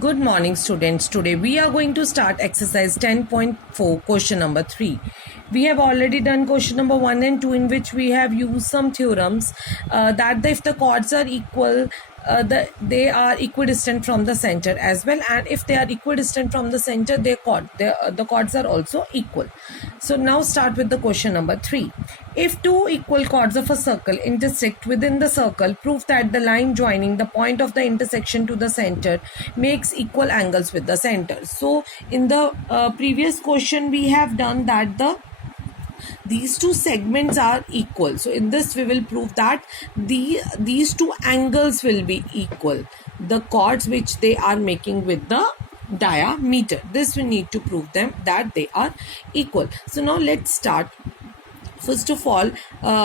Good morning, students. Today we are going to start exercise 10.4, question number 3. We have already done question number 1 and 2, in which we have used some theorems that if the chords are equal, they are equidistant from the center as well, and if they are equidistant from the center, the chords are also equal. So now start with the question number 3. If two equal chords of a circle intersect within the circle, prove that the line joining the point of the intersection to the center makes equal angles with the center. So in the previous question we have done that these two segments are equal. So in this we will prove that these two angles will be equal, the chords which they are making with the diameter. This we need to prove them that they are equal. So now let's start. First of all,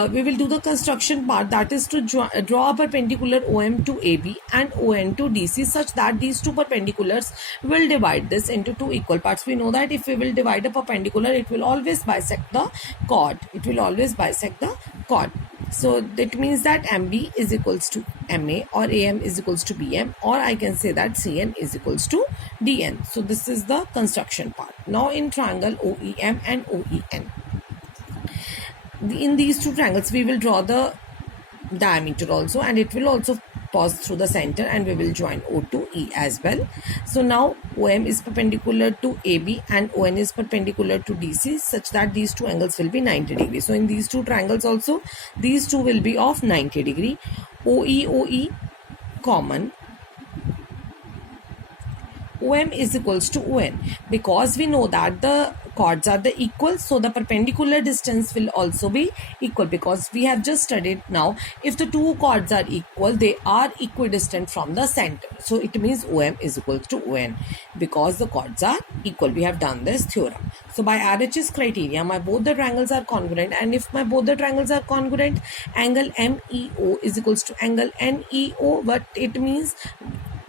we will do the construction part, that is to draw a perpendicular OM to AB and ON to DC such that these two perpendiculars will divide this into two equal parts. We know that if we will divide a perpendicular, it will always bisect the chord. It will always bisect the chord. So that means that MB is equals to MA, or AM is equals to BM, or I can say that CN is equals to DN. So this is the construction part. Now in triangle OEM and OEN, in these two triangles we will draw the diameter also, and it will also pass through the center, and we will join O to E as well. So now OM is perpendicular to AB and ON is perpendicular to DC such that these two angles will be 90 degrees. So in these two triangles also, these two will be of 90 degree. OE common, OM is equals to ON, because we know that the chords are the equal, so the perpendicular distance will also be equal, because we have just studied now if the two chords are equal, they are equidistant from the center. So it means OM is equal to ON because the chords are equal. We have done this theorem. So by RHS criteria, my both the triangles are congruent, and if my both the triangles are congruent, angle MEO is equals to angle NEO. But it means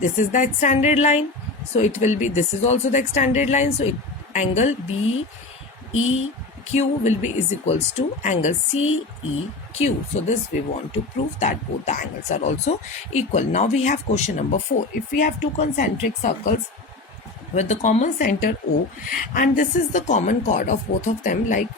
this is the extended line, so it will be, this is also the extended line, so angle BEQ will be is equals to angle CEQ. So this we want to prove that both the angles are also equal. Now we have question number 4. If we have two concentric circles with the common center O, and this is the common chord of both of them, like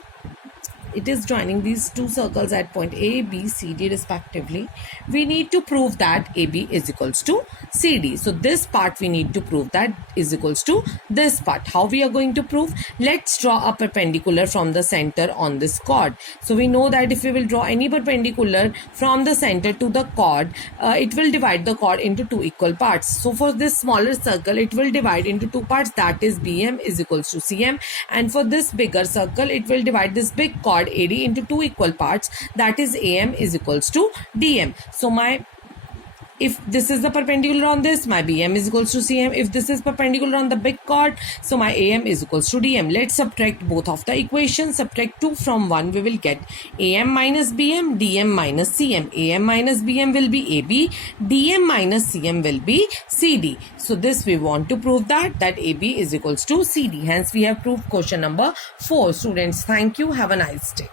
it is joining these two circles at point A, B, C, D respectively, we need to prove that AB is equals to CD. So this part we need to prove that is equals to this part. How we are going to prove? Let's draw a perpendicular from the center on this chord. So we know that if we will draw any perpendicular from the center to the chord, it will divide the chord into two equal parts. So for this smaller circle, it will divide into two parts, that is BM is equals to CM, and for this bigger circle, it will divide this big chord AD into two equal parts, that is AM is equals to DM. So if this is the perpendicular on this, my BM is equals to CM. If this is perpendicular on the big chord, so my AM is equals to DM. Let's subtract both of the equations. Subtract 2 from 1, we will get AM minus BM, DM minus CM. AM minus BM will be AB, DM minus CM will be CD. So this we want to prove that AB is equals to CD. Hence we have proved question number 4. Students, thank you. Have a nice day.